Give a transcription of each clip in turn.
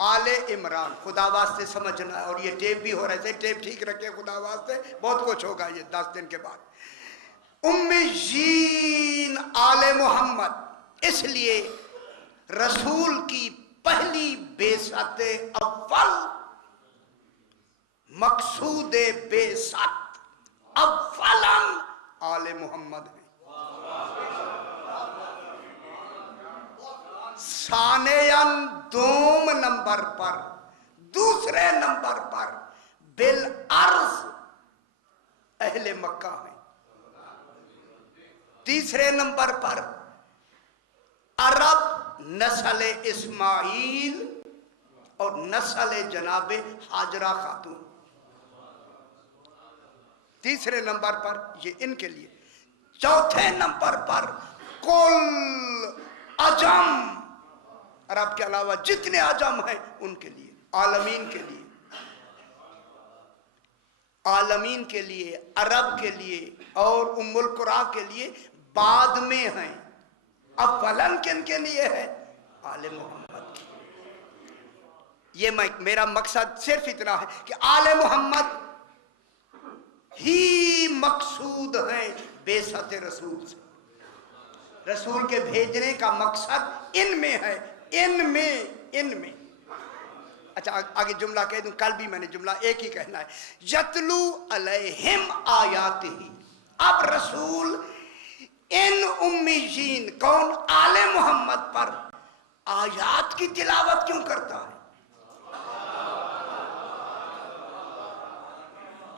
आले इमरान, खुदा वास्ते समझना। और ये टेप भी हो रहा है, टेप ठीक रखे खुदा वास्ते, बहुत कुछ होगा ये 10 दिन के बाद। उम्मीजीन आले मोहम्मद, इसलिए रसूल की पहली बेसत अव्वल, मकसूद बेसत अव्वलन आले मोहम्मद है। सानेयन दोम नंबर पर, दूसरे नंबर पर बिल अर्ज अहले मक्का है। तीसरे नंबर पर अरब नस्ल इस्माइल और नस्ल जनाबे हाजरा खातून। तीसरे नंबर पर ये इनके लिए। चौथे नंबर पर कुल अजम, अरब के अलावा जितने अजम हैं उनके लिए, आलमीन के लिए, आलमीन के लिए, अरब के लिए और उम्मुल कुरा के लिए बाद में हैं। अव्वलन किन के लिए है? आले मोहम्मद की। ये मेरा मकसद सिर्फ इतना है कि आले मोहम्मद ही मकसूद है बेसत रसूल से। रसूल के भेजने का मकसद इनमें है, इनमें। अच्छा आगे जुमला कह दूं, कल भी मैंने जुमला एक ही कहना है, यतलू अलैहिम आयातिही। अब रसूल इन उम्मीजीन, कौन? आले मोहम्मद पर आयात की तिलावत क्यों करता है?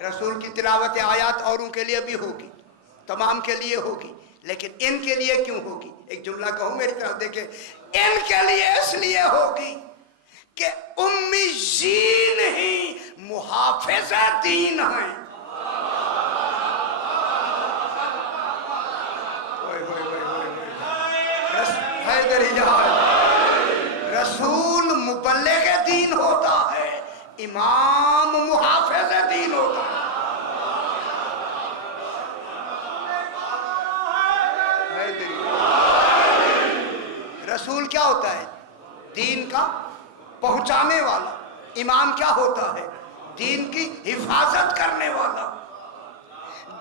रसूल की तिलावत आयात औरों के लिए भी होगी, तमाम के लिए होगी, लेकिन इनके लिए क्यों होगी? एक जुमला कहूं मेरी तरफ देखे, इनके लिए इसलिए होगी कि उम्मीजीन ही मुहाफिज दीन हैं। रसूल मुबल्लिग दीन होता है, इमाम मुहाफिज दीन होता है। रसूल क्या होता है? दीन का पहुंचाने वाला। इमाम क्या होता है? दीन की हिफाजत करने वाला।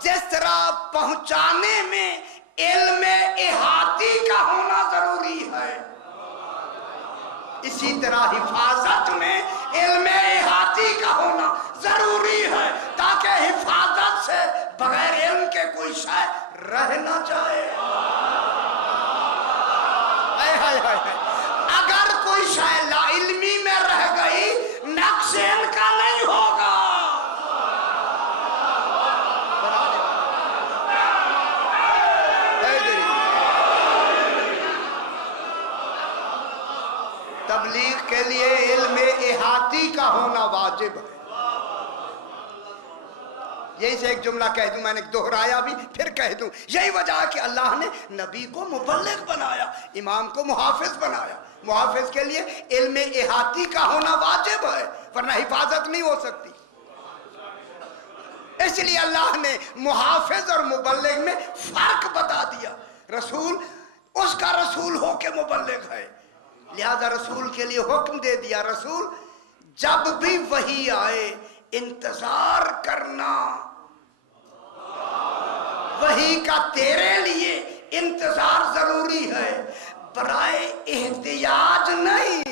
जिस तरह पहुंचाने में इल्मे इहाती का होना जरूरी है, इसी तरह हिफाजत में इल्मे इहाती का होना जरूरी है, ताकि हिफाजत से बगैर इल्म के कोई शय रह ना जाए। अगर कोई शय लाइल्मी में रह गई, नक्श इनका नहीं होगा। तबलीग के लिए इल्म इहाती का होना वाजिब है। यही से एक जुमला कह दूं, मैंने दोहराया भी फिर कह दूं, यही वजह है कि अल्लाह ने नबी को मुबल्लिग बनाया, इमाम को मुहाफिज बनाया। मुहाफिज के लिए इल्म इहाती का होना वाजिब है, वरना हिफाजत नहीं हो सकती। इसलिए अल्लाह ने मुहाफिज और मुबल्लिग में फर्क बता दिया। रसूल उसका रसूल हो के मुबल्लिग है, लिहाजा रसूल के लिए हुक्म दे दिया, रसूल जब भी वही आए इंतजार करना। वही का तेरे लिए इंतजार जरूरी है, बराए एहतियाज नहीं।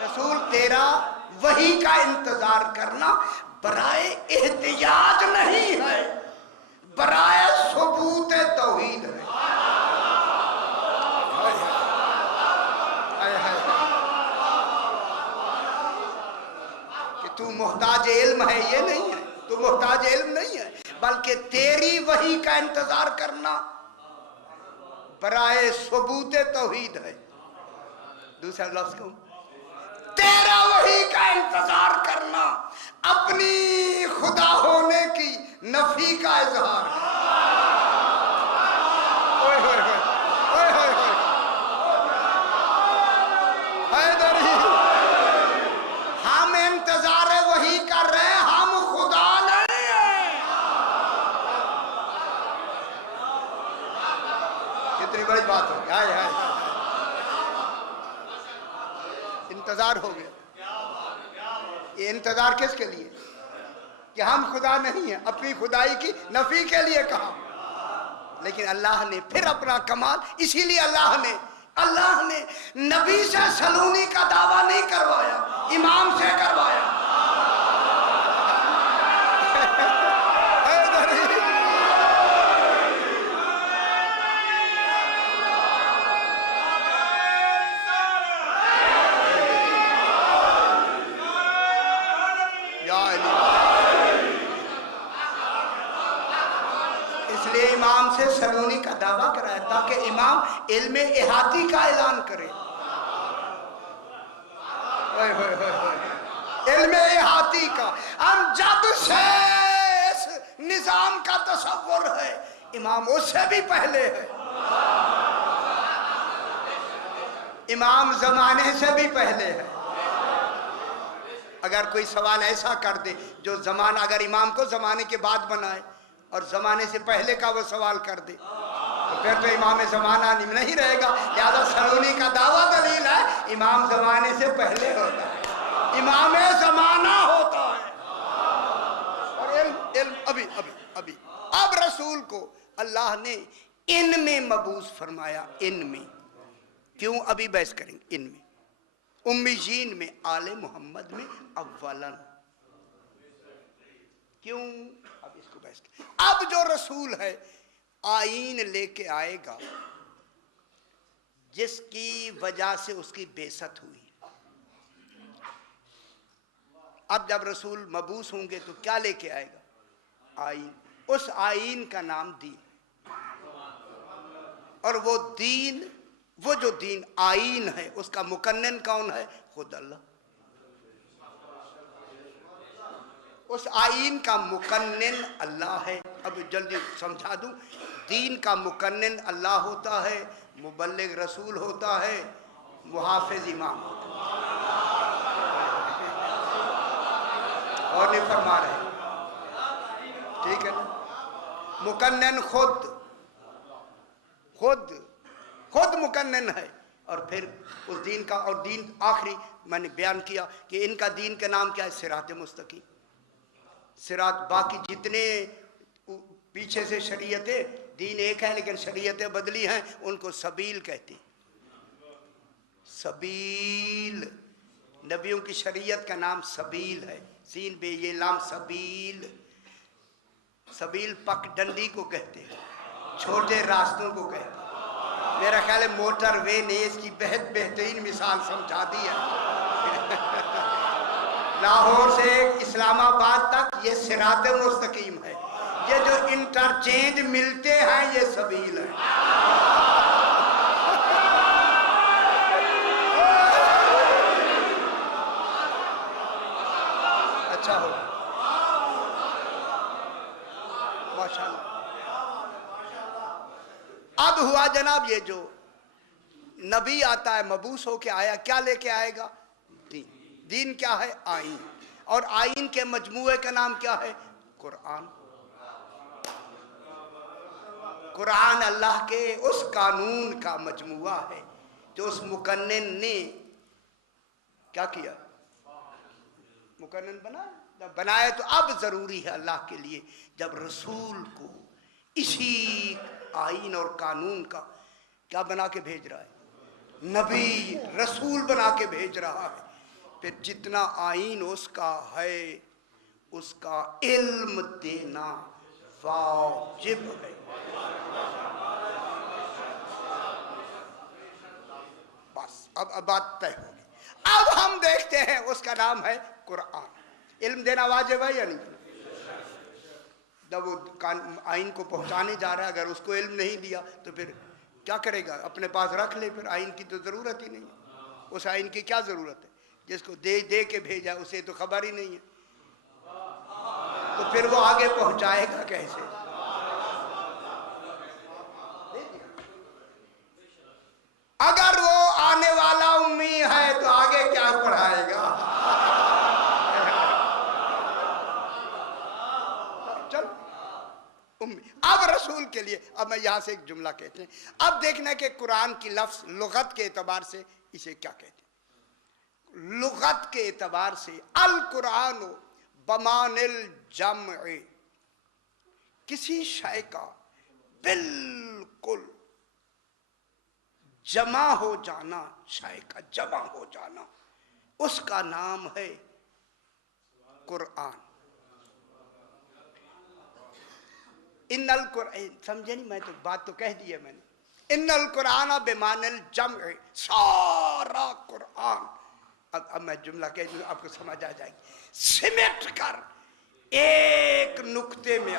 रसूल तेरा वही का इंतजार करना बराए एहतियाज नहीं है, बराए सबूत तौहीद है। कि तू मोहताज इल्म है, ये नहीं है, तू मोहताज इल्म नहीं है, बल्कि तेरी वही का इंतजार करना बराए सबूत तौहीद है। दूसरा लफ्ज कहूं, तेरा वही का इंतजार करना अपनी खुदा होने की नफी का इजहार है। हम इंतजार वही कर रहे हैं, हम खुदा नहीं है। बड़ी बात हो गई। हाय हाय, इंतजार हो गया। ये इंतजार किसके लिए? कि हम खुदा नहीं है, अपनी खुदाई की नफी के लिए कहा। लेकिन अल्लाह ने फिर अपना कमाल, इसीलिए अल्लाह ने नबी से सलूनी का दावा नहीं करवाया, इमाम से करवाया। इसलिए इमाम से सलूनी का दावा कराया ताकि इमाम इल्मे इहाती का ऐलान करे। इल्मे इहाती का हम जब से इस निजाम का तसव्वुर है, इमाम उससे भी पहले है, इमाम जमाने से भी पहले है। अगर कोई सवाल ऐसा कर दे जो जमाना, अगर इमाम को जमाने के बाद बनाए और जमाने से पहले का वो सवाल कर दे तो फिर तो इमाम जमाना नहीं रहेगा। लिहाजा सलूनी का दावा दलील है इमाम जमाने से पहले होता है, इमाम जमाना होता है। और इल्म अभी अभी अभी अब रसूल को अल्लाह ने इनमें मबूस फरमाया। इनमें क्यों? अभी बहस करेंगे। इनमें उम्मीजीन में, आले मोहम्मद में अव्वलन क्यों? अब इसको बहस करें। अब जो रसूल है आईन लेके आएगा जिसकी वजह से उसकी बेइज्जत हुई। अब जब रसूल मबूस होंगे तो क्या लेके आएगा? आईन। उस आईन का नाम दीन। और वो दीन, वो जो दीन आईन है उसका मुकन्नन कौन है? खुद अल्लाह। उस आईन का मुकन्नन अल्लाह है। अब जल्दी समझा दूं, दीन का मुकन्नन अल्लाह होता है, मुबल्लिग रसूल होता है, मुहाफिज इमाम होता है। और नहीं फरमा रहे, ठीक है ना? मुकन्नन खुद मुकन्नन है। और फिर उस दीन का, और दीन आखिरी मैंने बयान किया कि इनका दीन का नाम क्या है? सिरात मुस्तकीम। सिरात, बाकी जितने पीछे से शरीयतें, दीन एक है लेकिन शरीयतें बदली हैं, उनको सबील कहते हैं। सबील, नबियों की शरीयत का नाम सबील है। सीन बे ये लाम सबील। सबील पगडंडी को कहते हैं, छोटे रास्तों को कहते हैं। मेरा ख्याल है मोटर वे ने इसकी बेहतरीन मिसाल समझा दी है। लाहौर से इस्लामाबाद तक ये सिरात मुस्तकीम है। ये जो इंटरचेंज मिलते हैं ये सबील है। अच्छा हो, माशाल्लाह। अब हुआ जनाब, ये जो नबी आता है, मबूस होके आया, क्या लेके आएगा? दीन। दीन क्या है? आईन। और आईन के मजमूए का नाम क्या है? कुरान। कुरान अल्लाह के उस कानून का मजमूआ है जो उस मुकन्नन ने क्या किया? मुकन्नन बनाया। तो अब जरूरी है अल्लाह के लिए, जब रसूल को इसी आईन और कानून का क्या बना के भेज रहा है? नबी रसूल बना के भेज रहा है, फिर जितना आईन उसका है उसका इल्म देना वाजिब है। बस अब बात तय होगी। अब हम देखते हैं, उसका नाम है कुरान। इल्म देना वाजिब है या नहीं? जब वो आइन को पहुंचाने जा रहा है, अगर उसको इल्म नहीं दिया तो फिर क्या करेगा? अपने पास रख ले, फिर आइन की तो ज़रूरत ही नहीं है। उस आइन की क्या ज़रूरत है? जिसको दे के भेजा उसे तो खबर ही नहीं है, तो फिर वो आगे पहुंचाएगा कैसे? अगर वो आने वाला उम्मी है तो आगे क्या पढ़ाएगा? चल उम्मी। अब रसूल के के लिए अब मैं यहाँ से एक जुमला कहते हैं। अब देखना कि कुरान की लफ्ज लुगत के एतबार से इसे क्या कहते हैं। लुगत के एतबार से अल कुरान बमानिल जम्अ, किसी शय का बिल्कुल जमा हो जाना, शय का जमा हो जाना, उसका नाम है कुरान। इन्नल कुरान, समझे नहीं, मैं तो बात तो कह दी है मैंने। इन्नल कुरान बेमानिल जम्अ, सारा कुरान। अब मैं जुमला कह दूं आपको समझ आ जाएगी। सिमट कर एक नुक्ते में आ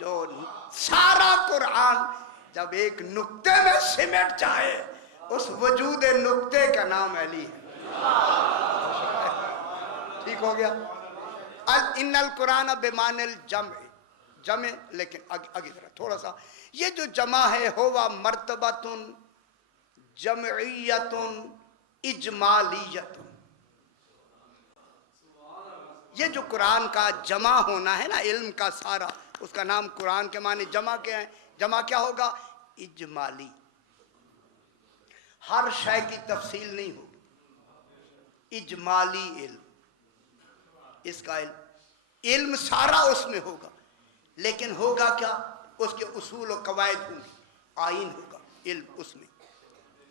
जो सारा कुरान जब एक नुक्ते में सिमट जाए, उस वजूद नुक्ते का नाम अली है। ठीक हो गया। अल इन्नल कुरान बेमानिल जम्अ, जमे, लेकिन आगे जरा थोड़ा सा, ये जो जमा है होवा मर्तबतुन जमइयतुन इजमालियतुन, ये जो कुरान का जमा होना है ना, इल्म का सारा, उसका नाम कुरान के माने जमा क्या है। जमा क्या होगा? इजमाली। हर शय की तफसील नहीं होगी, इजमाली इल्म, इसका इल्म सारा उसमें होगा, लेकिन होगा क्या? उसके उसूल और कवायद होंगे, आइन होगा इल्म उसमें।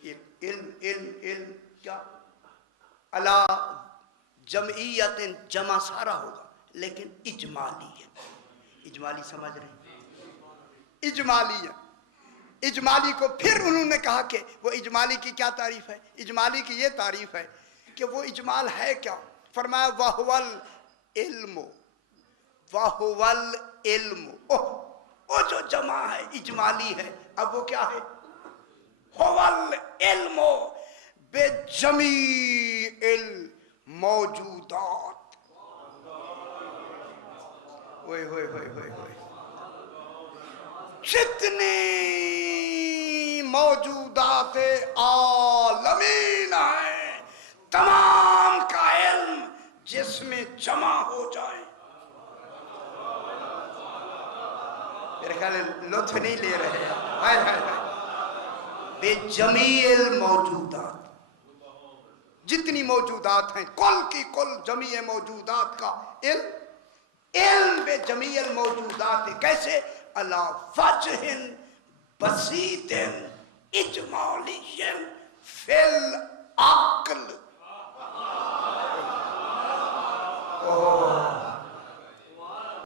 इल्म इल्म इल्म क्या? अला जमइयत, जमा सारा होगा, लेकिन इजमाली है। इजमाली समझ रहे? इजमाली है। इजमाली को फिर उन्होंने कहा कि वो इजमाली की क्या तारीफ है। इजमाली की ये तारीफ है कि वो इजमाल है क्या। फरमाया वहुवल इल्म, वहुवल इल्म। वो जो जमा है इजमाली है। अब वो क्या है? हुवल इल्म बेजमीइल मौजूदात। ओए होए होए होए होए, जितनी मौजूदात आलमीन है, तमाम का इल्म जिसमें जमा हो जाए। मेरे ख्याल लुत्फ नहीं ले रहे हैं। हाय हाय हाय, बेजमीइल मौजूदात, जितनी मौजूदात हैं, कुल की कुल जमीए मौजूदात का इल्म, इल्म बेजमीइल मौजूदात। कैसे? अला वजहिन बसीतिन इजमालियन फिल